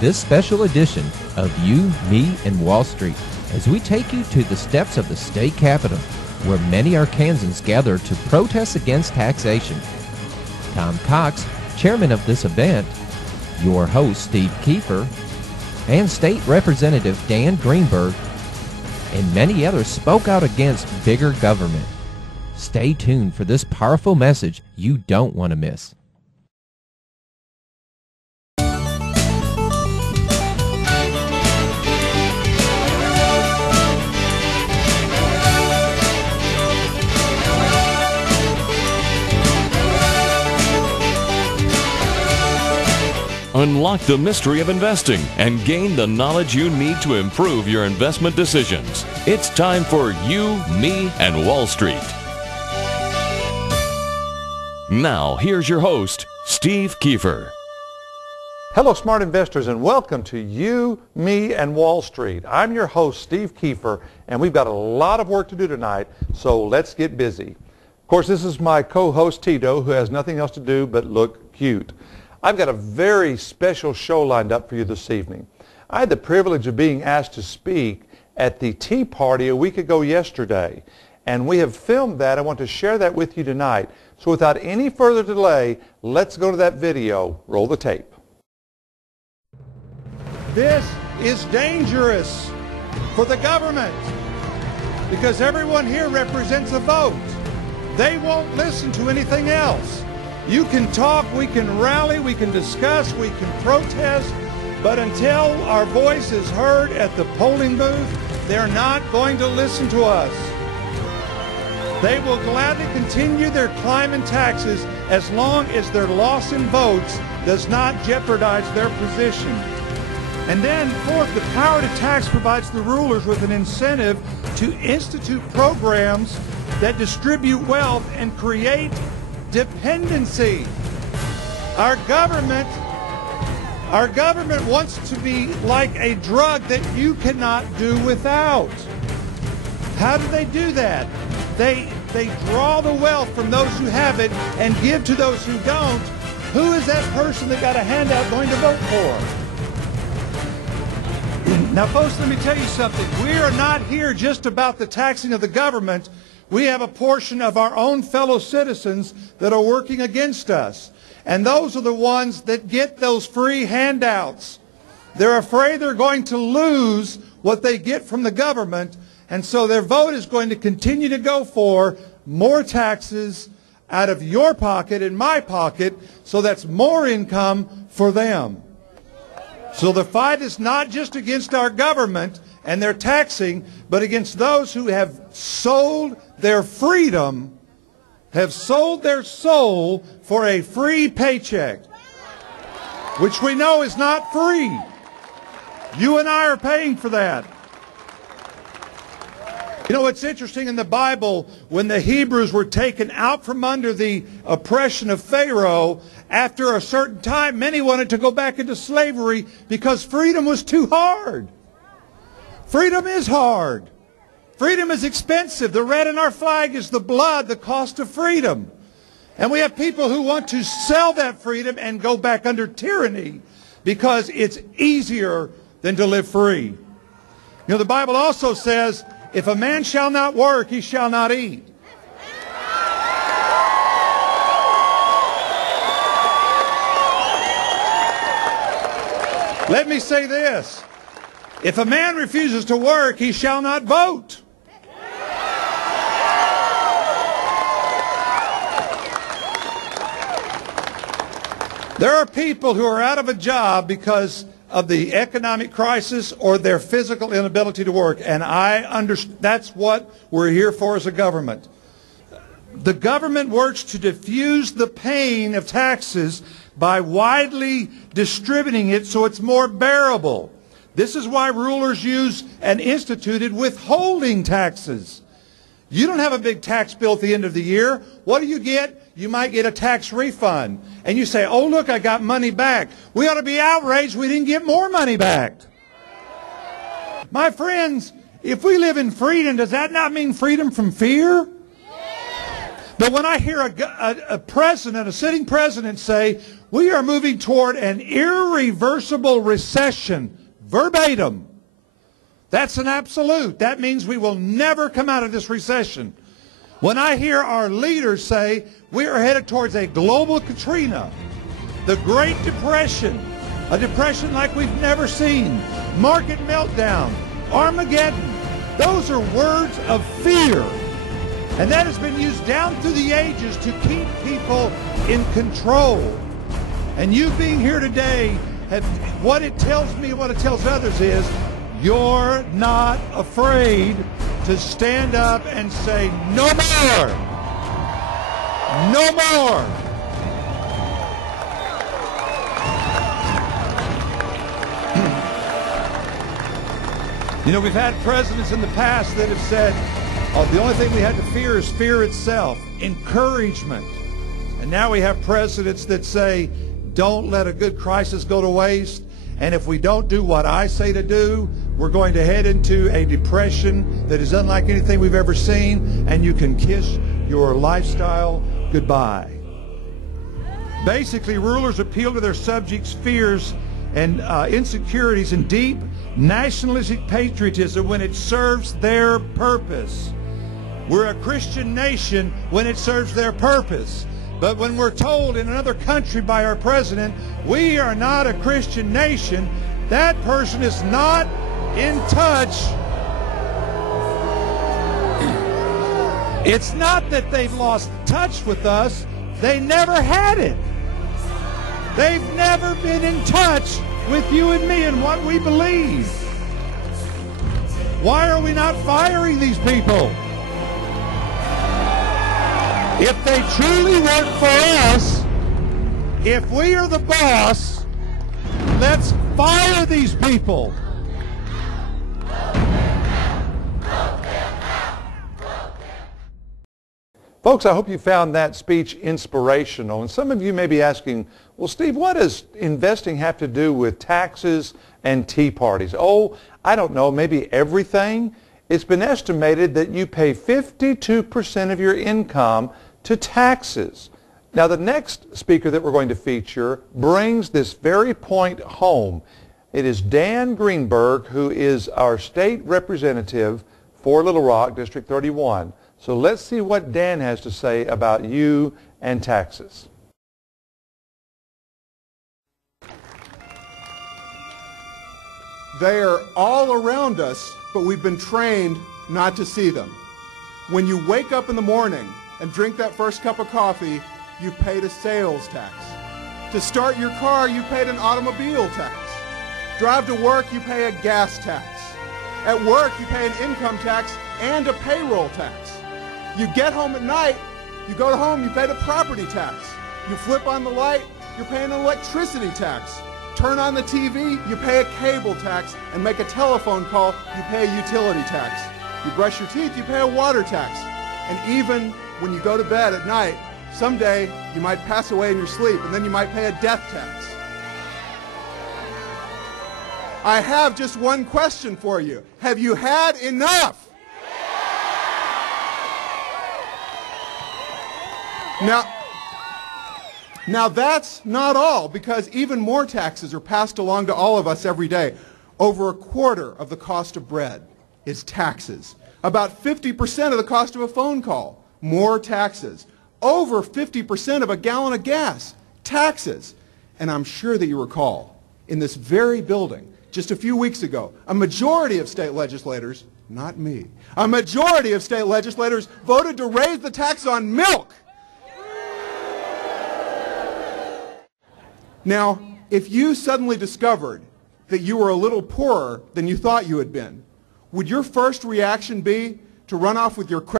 this special edition of You, Me, and Wall Street as we take you to the steps of the state capitol where many Arkansans gather to protest against taxation. Tom Cox, chairman of this event, your host Steve Kiefer, and State Representative Dan Greenberg, and many others spoke out against bigger government. Stay tuned for this powerful message you don't want to miss. Unlock the mystery of investing and gain the knowledge you need to improve your investment decisions. It's time for You, Me, and Wall Street. Now, here's your host, Steve Kiefer. Hello, smart investors, and welcome to You, Me, and Wall Street. I'm your host, Steve Kiefer, and we've got a lot of work to do tonight, so let's get busy. Of course, this is my co-host, Tito, who has nothing else to do but look cute. I've got a very special show lined up for you this evening. I had the privilege of being asked to speak at the Tea Party a week ago yesterday, and we have filmed that. I want to share that with you tonight. So without any further delay, let's go to that video. Roll the tape. This is dangerous for the government because everyone here represents a vote. They won't listen to anything else. You can talk, we can rally, we can discuss, we can protest, but until our voice is heard at the polling booth, they're not going to listen to us. They will gladly continue their climb in taxes as long as their loss in votes does not jeopardize their position. And then, fourth, the power to tax provides the rulers with an incentive to institute programs that distribute wealth and create dependency. Our government wants to be like a drug that you cannot do without. How do they do that? They draw the wealth from those who have it and give to those who don't. Who is that person that got a handout going to vote for? Now, folks, let me tell you something. We are not here just about the taxing of the government. We have a portion of our own fellow citizens that are working against us. And those are the ones that get those free handouts. They're afraid they're going to lose what they get from the government, and so their vote is going to continue to go for more taxes out of your pocket and my pocket, so that's more income for them. So the fight is not just against our government and their taxing, but against those who have sold their freedom, have sold their soul for a free paycheck, which we know is not free. You and I are paying for that. You know, it's interesting in the Bible, when the Hebrews were taken out from under the oppression of Pharaoh, after a certain time, many wanted to go back into slavery because freedom was too hard. Freedom is hard. Freedom is expensive. The red in our flag is the blood, the cost of freedom. And we have people who want to sell that freedom and go back under tyranny because it's easier than to live free. You know, the Bible also says, if a man shall not work, he shall not eat. Let me say this. If a man refuses to work, he shall not vote. There are people who are out of a job because of the economic crisis or their physical inability to work, and I understand that's what we're here for as a government. The government works to diffuse the pain of taxes by widely distributing it so it's more bearable. This is why rulers use and instituted withholding taxes. You don't have a big tax bill at the end of the year. What do you get? You might get a tax refund. And you say, oh, look, I got money back. We ought to be outraged we didn't get more money back. My friends, if we live in freedom, does that not mean freedom from fear? But when I hear a president, a sitting president say, we are moving toward an irreversible recession, verbatim, that's an absolute. That means we will never come out of this recession. When I hear our leaders say, we are headed towards a global Katrina, the Great Depression, a depression like we've never seen, market meltdown, Armageddon, those are words of fear. And that has been used down through the ages to keep people in control. And you being here today, what it tells me, what it tells others is, you're not afraid to stand up and say, no more. No more. You know, we've had presidents in the past that have said, oh, the only thing we had to fear is fear itself, encouragement. And now we have presidents that say, don't let a good crisis go to waste. And if we don't do what I say to do, we're going to head into a depression that is unlike anything we've ever seen, and you can kiss your lifestyle goodbye. Basically, rulers appeal to their subjects' fears and insecurities and deep nationalistic patriotism when it serves their purpose. We're a Christian nation when it serves their purpose. But when we're told in another country by our president, we are not a Christian nation, that person is not in touch. It's not that they've lost touch with us. They never had it. They've never been in touch with you and me and what we believe. Why are we not firing these people? If they truly work for us, if we are the boss, let's fire these people. Folks, I hope you found that speech inspirational. And some of you may be asking, well, Steve, what does investing have to do with taxes and tea parties? Oh, I don't know, maybe everything? It's been estimated that you pay 52% of your income to taxes. Now, the next speaker that we're going to feature brings this very point home. It is Dan Greenberg, who is our state representative for Little Rock, District 31. So let's see what Dan has to say about you and taxes. They are all around us, but we've been trained not to see them. When you wake up in the morning and drink that first cup of coffee, you've paid a sales tax. To start your car, you paid an automobile tax. Drive to work, you pay a gas tax. At work, you pay an income tax and a payroll tax. You get home at night, you go home, you pay the property tax. You flip on the light, you're paying an electricity tax. Turn on the TV, you pay a cable tax, and make a telephone call, you pay a utility tax. You brush your teeth, you pay a water tax. And even when you go to bed at night, someday you might pass away in your sleep, and then you might pay a death tax. I have just one question for you. Have you had enough? Now that's not all, because even more taxes are passed along to all of us every day. Over a quarter of the cost of bread is taxes. About 50% of the cost of a phone call, more taxes. Over 50% of a gallon of gas, taxes. And I'm sure that you recall, in this very building, just a few weeks ago, a majority of state legislators, not me, a majority of state legislators voted to raise the tax on milk. Now, if you suddenly discovered that you were a little poorer than you thought you had been, would your first reaction be to run off with your credit